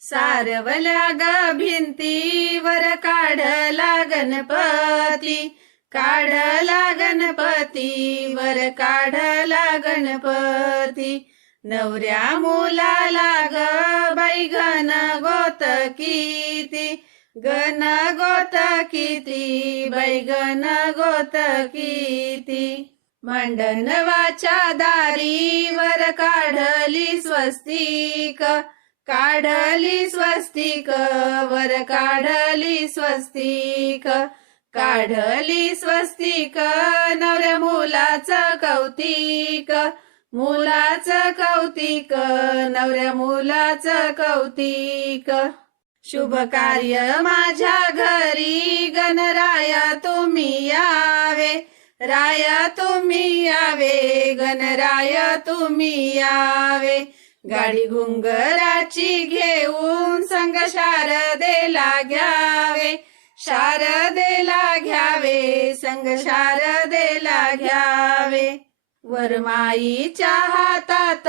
सारवल्या ग भिंतीवर काढला गणपती काढला गणपतीवर काढला गणपती. नवऱ्या मुलाला ग बाई गण गोत किती गण गोत किती बाई गण गोत किती. मांडणवाच्या दारीवर काढली स्वस्तिक काढली स्वस्तिक वर काढली स्वस्तिक. काढली स्वस्तिक नवऱ्या मुलाचं कौतिक. मुलाचं कौतिक नवऱ्या मुलाचं कौतिक. शुभ कार्य माझ्या घरी गणराया तुम्ही यावे. राया तुम्ही यावे गणराय तुम्ही यावे. गाडी घुंगराची घेऊन संग शारदेला घ्यावे. शारदेला घ्यावे संग शारदेला घ्यावे. वरमाईच्या हातात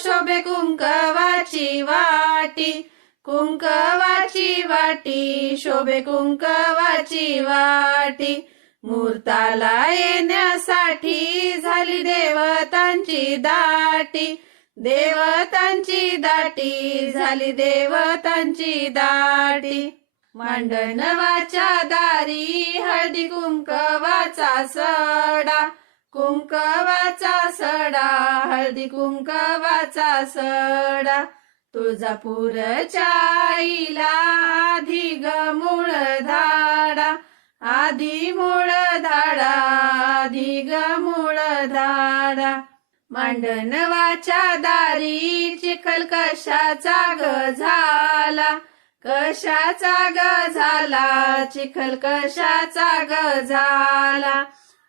शोभे कुंकवाची वाटी. कुंकवाची वाटी शोभे कुंकवाची वाटी. मूर्ताला येण्यासाठी झाली देवतांची दाटी. देवतांची दाटी झाली देवतांची दाटी. मांडणवाच्या दारी हळदी कुंकवाचा सडा. कुंकवाचा सडा हळदी कुंकवाचा सडा. तुळजापूरच्या आईला आधी ग मूळ धाडा. आधी मूळ धाडा आधी ग मूळ धाडा. मांडणवाच्या दारी चिखल कशाचा ग झाला? कशाचा ग झाला? चिखल कशाचा ग झाला?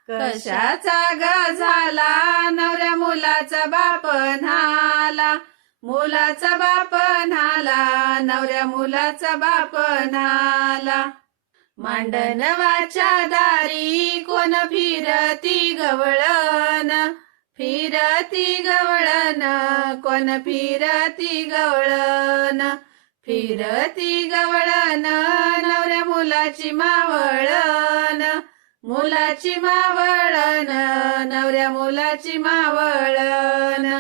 कशाचा ग झाला? नवऱ्या मुलाचा बाप न्हाला. मुलाचा बाप न्हाला. नवऱ्या मुलाचा बाप नाला मांडणवाच्या दारी कोण फिरती गवळण? फिरती गवळण कोण फिरती गवळण? फिरती गवळण नवऱ्या मुलाची मावळण. मुलाची मावळण नवऱ्या मुलाची मावळण.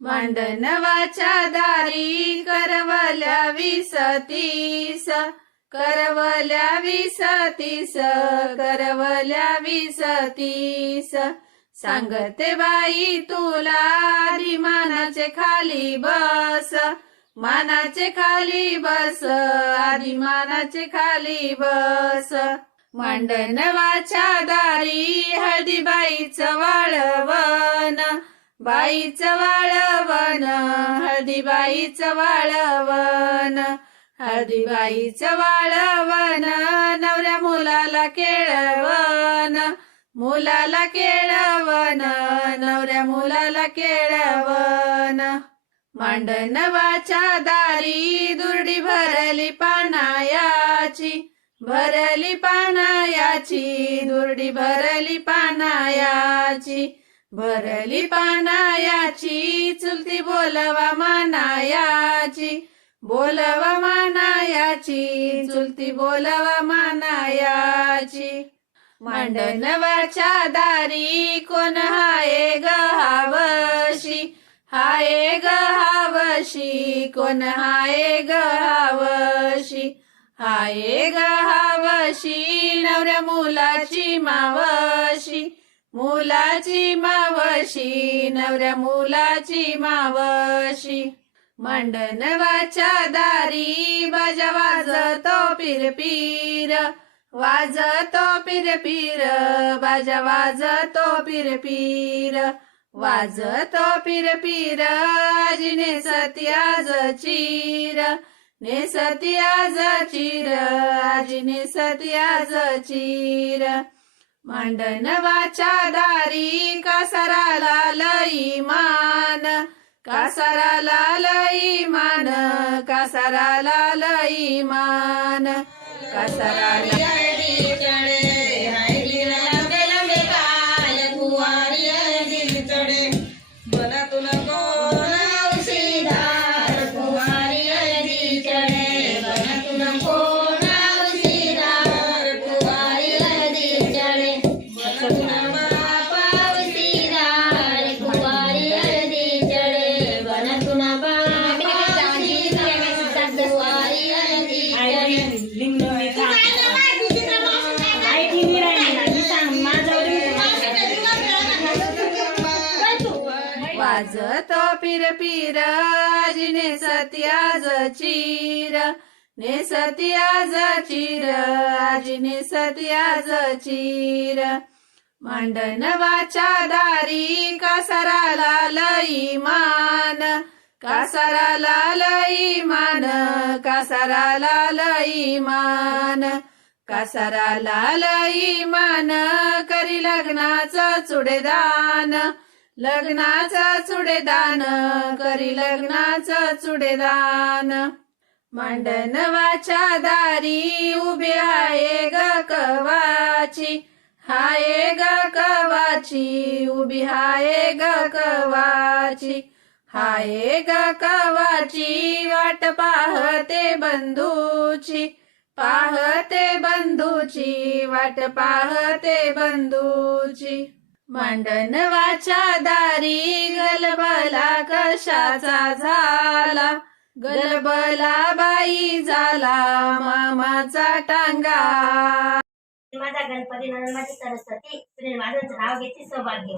मांडणवाच्या दारी करवल्या विसतीस करवल्या विसतीस करवल्या विसतीस सांगते बाई तुला मानाचे खाली बस. मानाचे खाली बस आधी मानाचे खाली बस. मांडणवाच्या दारी हळदी बाईचं वाळवण बाईचं वाळवण हळदी बाईचं वाळवण हळदी बाईचं वाळवण नवऱ्या मुलाला केळवण मुलाला केळवण नवऱ्या मुलाला केळवण मांडणवाच्या दारी दुर्डी भरली पानायाची भरली पानायाची दुर्डी भरली पानायाची भरली पानायाची चुलती बोलवा मानायाची बोलवा मानायाची चुलती बोलवा मानायाची. मांडनवाच्या दारी कोण हाय ग हावशी? हाय ग हावशी? कोण हाय ग हावशी? हाय ग हावशी? नवऱ्या मुलाची मावशी. मुलाची मावशी नवऱ्या मुलाची मावशी. मांडणवाच्या दारी बाजा वाजतो पिरपीर. वाजतो पिरपीर बाजा वाजतो पिर वाजतो पिरपीर आजीने सत्याज चिर. ने सत्याज चिर आजीने सत्याज चिर. वाचा दारी कासाराला लई मान. कासाराला लई मान कासाराला लई मान. कासाराला आज तो पिर पिर आजीने सत्याज चिर. ने सत्याज चिर आजीने सत्याज चिर. मांडन वाचा दारी कासाराला लई मान. कासाराला लई मान कासाराला लई मान. कासाराला लई मान करी लग्नाचं चुडेदान. लग्नाचा चुडेदान करी लग्नाचा चुडेदान. मांडनवाच्या दारी उभी आहे ग कवाची हाय ग कवाची उभी हाय ग कवाची हाय ग कवाची वाट पाहते बंधूची पाहते बंधूची वाट पाहते बंधूची. मांडन वाच्या दारी गलबला कशाचा झाला? गलबला बाई झाला मामाचा टांगा. माझा गणपती नंदन माझी सरस्वती माझं नाव घेते सौभाग्य.